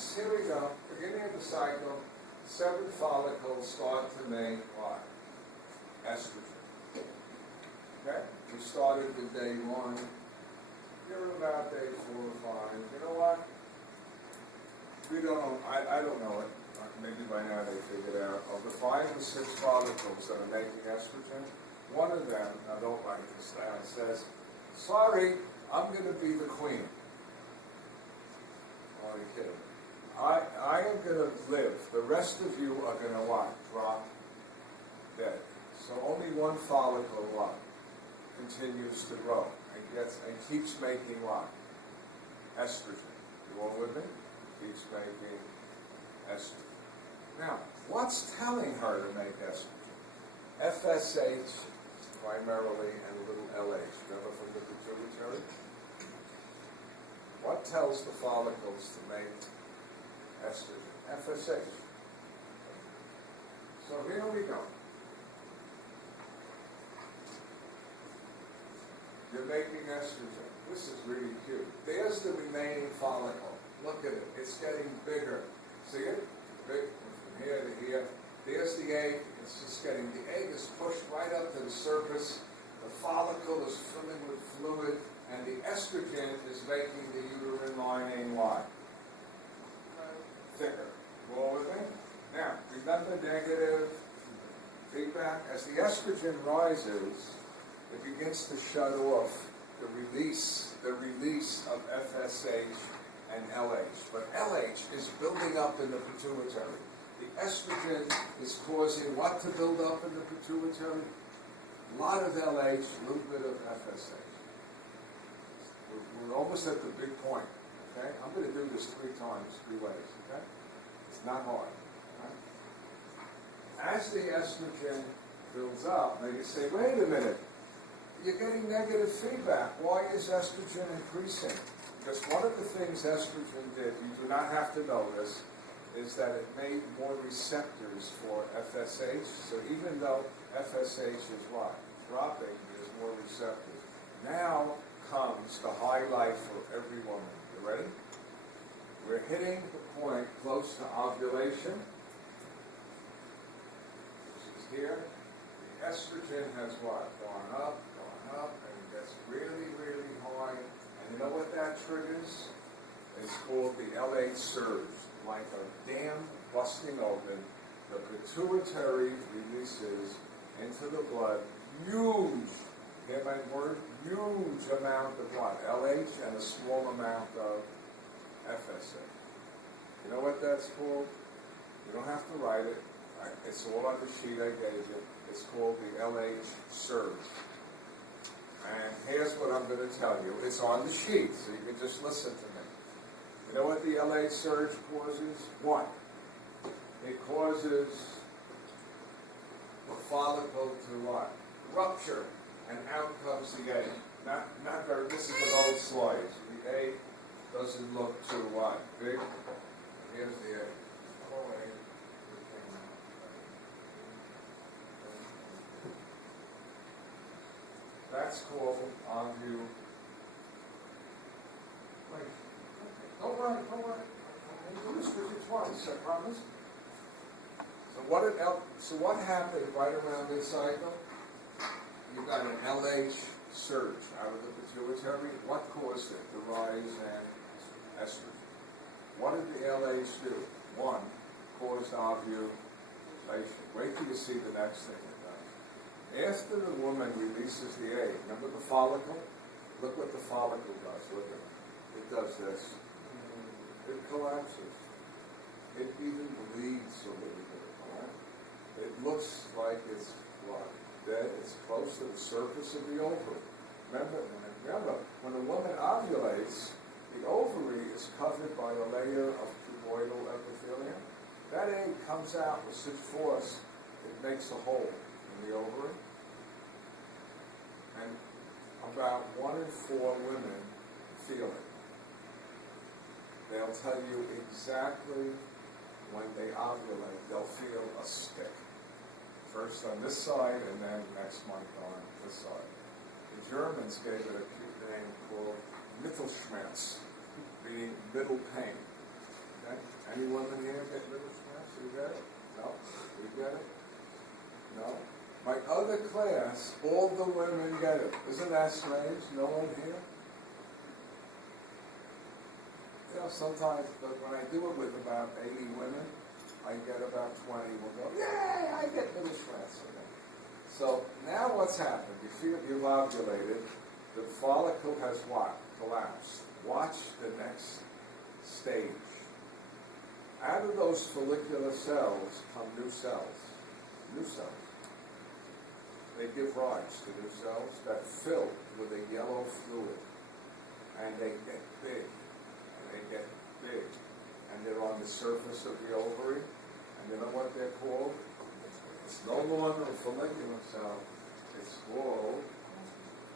Yes, here we go. Beginning of the cycle, severed follicles start to make what? Estrogen. Okay? We started with day 1. You're about day 4 or 5. You know what? We don't know. I don't know it. Maybe by now they figured out. Of the 5 or 6 follicles that are making estrogen, one of them, I don't write this down, says, sorry, I'm going to be the queen. Oh, you kidding? I am going to live. The rest of you are going to what? Drop dead. So only one follicle what? Continues to grow and keeps making what? Estrogen. You all with me? Keeps making estrogen. Now, what's telling her to make estrogen? FSH primarily and a little LH. Remember from the pituitary? What tells the follicles to make estrogen? FSH. So here we go. You're making estrogen. This is really cute. There's the remaining follicle. Look at it. It's getting bigger. See it? Big from here to here. There's the egg. It's just getting, the egg is pushed right up to the surface. The follicle is filling with fluid, and the estrogen is making the uterine lining what? Thicker. You all with me? Now, remember negative feedback? As the estrogen rises, it begins to shut off the release of FSH and LH. But LH is building up in the pituitary. The estrogen is causing what to build up in the pituitary? A lot of LH, a little bit of FSH. We're almost at the big point. Okay? I'm going to do this 3 times, 3 ways. Okay? It's not hard. Right? As the estrogen builds up, now you say, wait a minute. You're getting negative feedback. Why is estrogen increasing? Because one of the things estrogen did, you do not have to know this, is that it made more receptors for FSH. So even though FSH is what? Dropping, there's more receptors. Now comes the highlight for every woman. You ready? We're hitting the point close to ovulation, which is here. The estrogen has what? Gone up, and it gets really, really high. And you know what that triggers? It's called the LH surge. Like a dam busting open, the pituitary releases into the blood huge, hear my word, huge amount of what? LH and a small amount of FSH. You know what that's called? You don't have to write it. It's all on the sheet I gave you. It's called the LH surge. And here's what I'm going to tell you. It's on the sheet, so you can just listen to me. You know what the LH surge causes? 1. It causes the follicle to what? Rupture, and out comes the egg. Not very, this is an old slide. The egg doesn't look too what? Big. Here's the egg. Oh, egg. That's called ovulation. Wait. Don't worry. I'll do this with you twice, I promise. So what happened right around this cycle? You got an LH surge out of the pituitary. What caused it? The rise in estrogen. What did the LH do? 1, caused ovulation. Wait till you see the next thing it does. After the woman releases the egg, remember the follicle? Look what the follicle does. Look at it. It does this. It collapses. It even bleeds a little bit. Right? It looks like it's what? Dead. It's close to the surface of the ovary. Remember, when a woman ovulates, the ovary is covered by a layer of cuboidal epithelium. That egg comes out with such force, it makes a hole in the ovary. And about 1 in 4 women feel it. They'll tell you exactly when they ovulate. They'll feel a stick. First on this side, and then next month on this side. The Germans gave it a cute name called Mittelschmerz, meaning middle pain. Any women here get middle class? You get it? No? You get it? No? My other class, all the women get it. Isn't that strange? No one here? You know, sometimes, but when I do it with about 80 women, I get about 20 will go, yay, I get middle class. So now what's happened? You feel you've ovulated. The follicle has what? Collapsed. Watch the next stage. Out of those follicular cells come new cells. New cells. They give rise to new cells that fill with a yellow fluid. And they get big. And they get big. And they're on the surface of the ovary. And you know what they're called? It's no longer a follicular cell. It's called,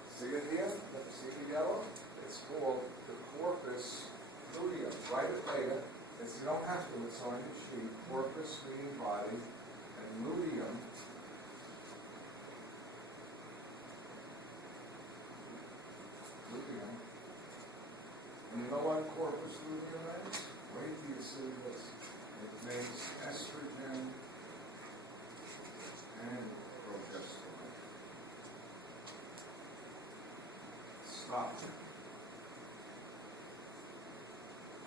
see it here? See the yellow? It's called the corpus luteum. Write it later. It's, you don't have to, it's on your sheet. Corpus meaning body, and luteum. Luteum. And you know what corpus luteum is? Wait till you see this. It makes estrogen and progesterone. Stop.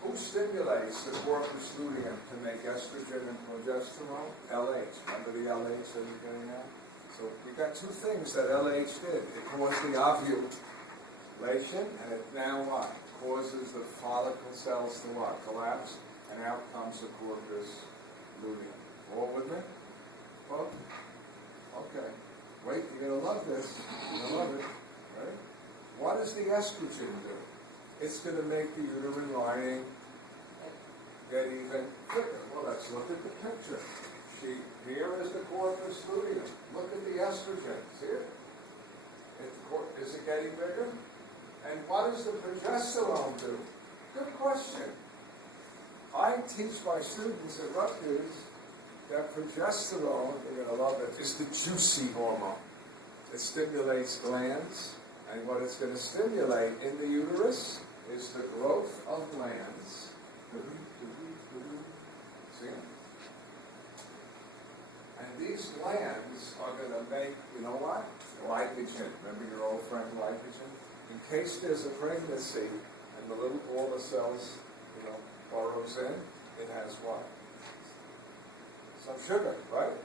Who stimulates the corpus luteum to make estrogen and progesterone? LH. Remember the LH that you're getting at? So we got two things that LH did. It caused the ovulation, and it now what? Causes the follicle cells to what? Collapse, and out comes the corpus luteum. All with me? Well, okay. Wait, you're going to love this. You're going to love it. Right? What does the estrogen do? It's going to make the uterine lining get even thicker. Well, let's look at the picture. Here is the corpus luteum. Look at the estrogen. See it? Is it getting bigger? And what does the progesterone do? Good question. I teach my students at Rutgers that progesterone, you're going to love it, is the juicy hormone. It stimulates glands, and what it's going to stimulate in the uterus is the growth of glands. See? And these glands are going to make, you know what? Glycogen. Remember your old friend glycogen? In case there's a pregnancy and all the cells, burrows in, it has what? Some sugar, right?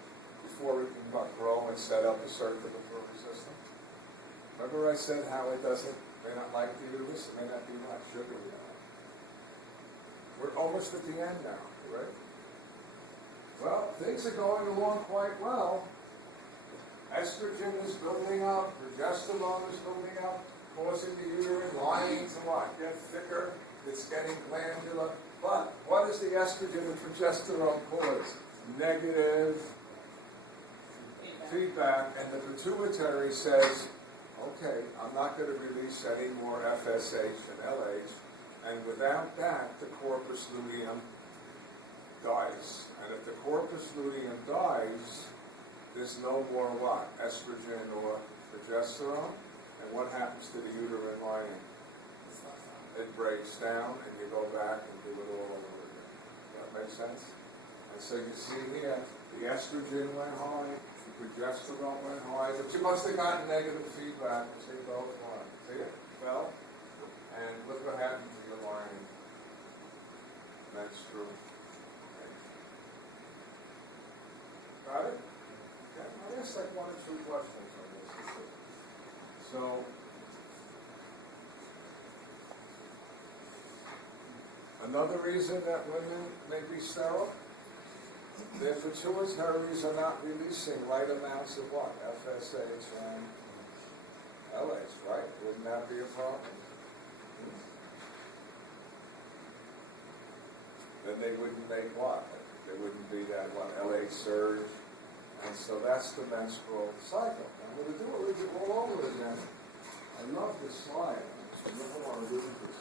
Before it can grow and set up a circulatory system. Remember I said how it may not like the uterus, it may not be much sugar. We're almost at the end now, right? Well, things are going along quite well. Estrogen is building up, progesterone is building up, causing the uterine lining to what? Get thicker, it's getting glandular. But what does the estrogen and progesterone cause? Negative feedback, and the pituitary says, okay, I'm not going to release any more FSH and LH, and without that, the corpus luteum dies. And if the corpus luteum dies, there's no more what? Estrogen or progesterone. And what happens to the uterine lining? It breaks down, and you go back and do it all over again. That makes sense? And so you see here, the estrogen went high, the progesterone went high, but you must have gotten negative feedback. See, both went. See it? Fell? And look what happened to your lining. That's true. Got it? Okay. I asked like one or two questions on this. So, another reason that women may be sterile, their pituitaries are not releasing right amounts of what? FSH and LH, right? Wouldn't that be a problem? Then they wouldn't make what? There wouldn't be that what? LH surge. And so that's the menstrual cycle. I'm going to do it all over again. I love this slide. I don't want to lose this.